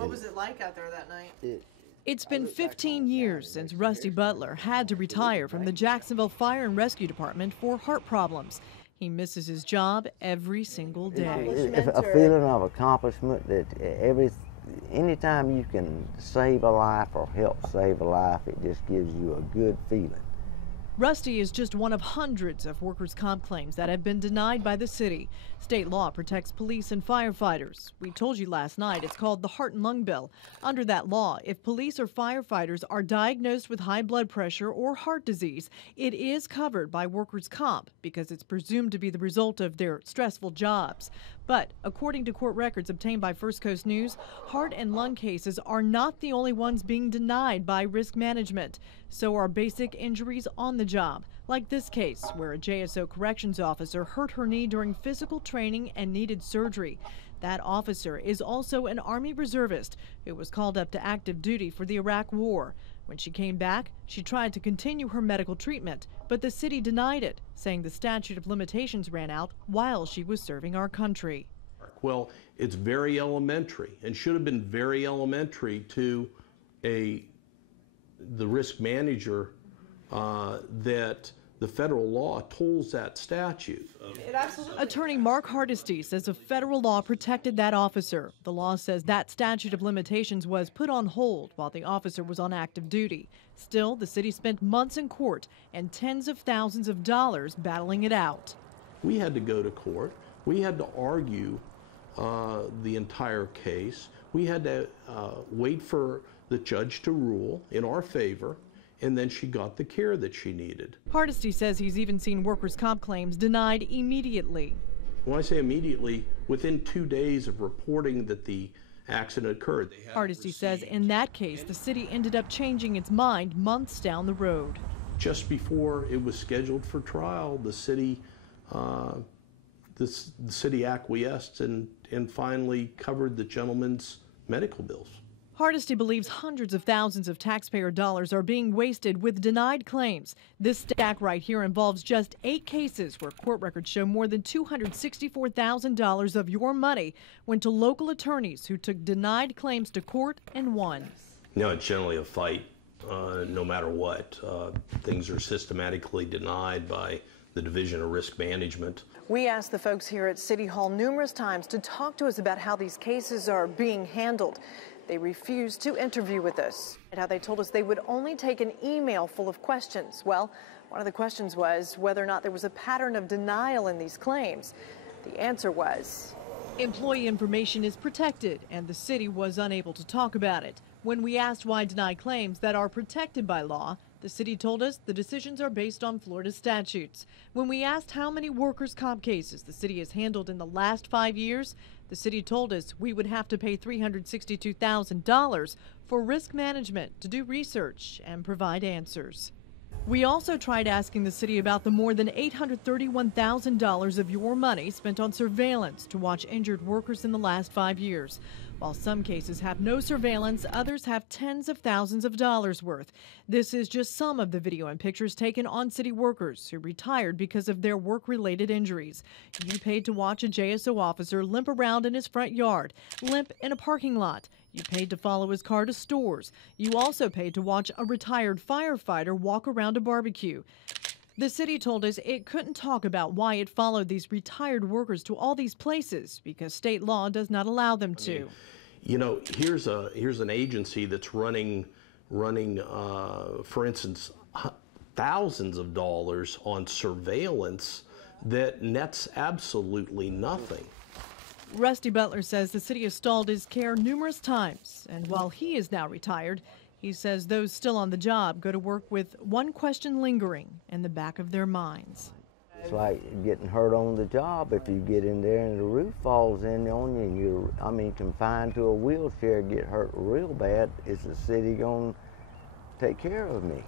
What was it like out there that night? It's been 15 years since Rusty Butler had to retire from the Jacksonville Fire and Rescue Department for heart problems. He misses his job every single day. It's a feeling of accomplishment that anytime you can save a life or help save a life, it just gives you a good feeling. Rusty is just one of hundreds of workers' comp claims that have been denied by the city. State law protects police and firefighters. We told you last night it's called the Heart and Lung Bill. Under that law, if police or firefighters are diagnosed with high blood pressure or heart disease, it is covered by workers' comp because it's presumed to be the result of their stressful jobs. But according to court records obtained by First Coast News, heart and lung cases are not the only ones being denied by risk management. So are basic injuries on the job, like this case where a JSO corrections officer hurt her knee during physical training and needed surgery. That officer is also an Army reservist who was called up to active duty for the Iraq War. When she came back, she tried to continue her medical treatment, but the city denied it, saying the statute of limitations ran out while she was serving our country. Well, it's very elementary and should have been very elementary to the risk manager that the federal law tolls that statute. Attorney Mark Hardesty says a federal law protected that officer. The law says that statute of limitations was put on hold while the officer was on active duty. Still, the city spent months in court and tens of thousands of dollars battling it out. We had to go to court. We had to argue the entire case. We had to wait for the judge to rule in our favor, and then she got the care that she needed. Hardesty says he's even seen workers' comp claims denied immediately. When I say immediately, within 2 days of reporting that the accident occurred. Hardesty says in that case, the city ended up changing its mind months down the road. Just before it was scheduled for trial, the city acquiesced and finally covered the gentleman's medical bills. Hardesty believes hundreds of thousands of taxpayer dollars are being wasted with denied claims. This stack right here involves just 8 cases where court records show more than $264,000 of your money went to local attorneys who took denied claims to court and won. You know, it's generally a fight no matter what. Things are systematically denied by the Division of Risk Management. We asked the folks here at City Hall numerous times to talk to us about how these cases are being handled. They refused to interview with us. And how they told us they would only take an email full of questions. Well, one of the questions was whether or not there was a pattern of denial in these claims. The answer was employee information is protected, and the city was unable to talk about it. When we asked why deny claims that are protected by law, the city told us the decisions are based on Florida statutes. When we asked how many workers' comp cases the city has handled in the last 5 years, the city told us we would have to pay $362,000 for risk management to do research and provide answers. We also tried asking the city about the more than $831,000 of your money spent on surveillance to watch injured workers in the last 5 years. While some cases have no surveillance, others have tens of thousands of dollars worth. This is just some of the video and pictures taken on city workers who retired because of their work-related injuries. You paid to watch a JSO officer limp around in his front yard, limp in a parking lot. You paid to follow his car to stores. You also paid to watch a retired firefighter walk around a barbecue. The city told us it couldn't talk about why it followed these retired workers to all these places because state law does not allow them to. You know, here's an agency that's running, for instance, thousands of dollars on surveillance that nets absolutely nothing. Rusty Butler says the city has stalled his care numerous times, and while he is now retired, he says those still on the job go to work with one question lingering in the back of their minds. It's like getting hurt on the job. If you get in there and the roof falls in on you and you're, confined to a wheelchair, get hurt real bad, is the city going to take care of me?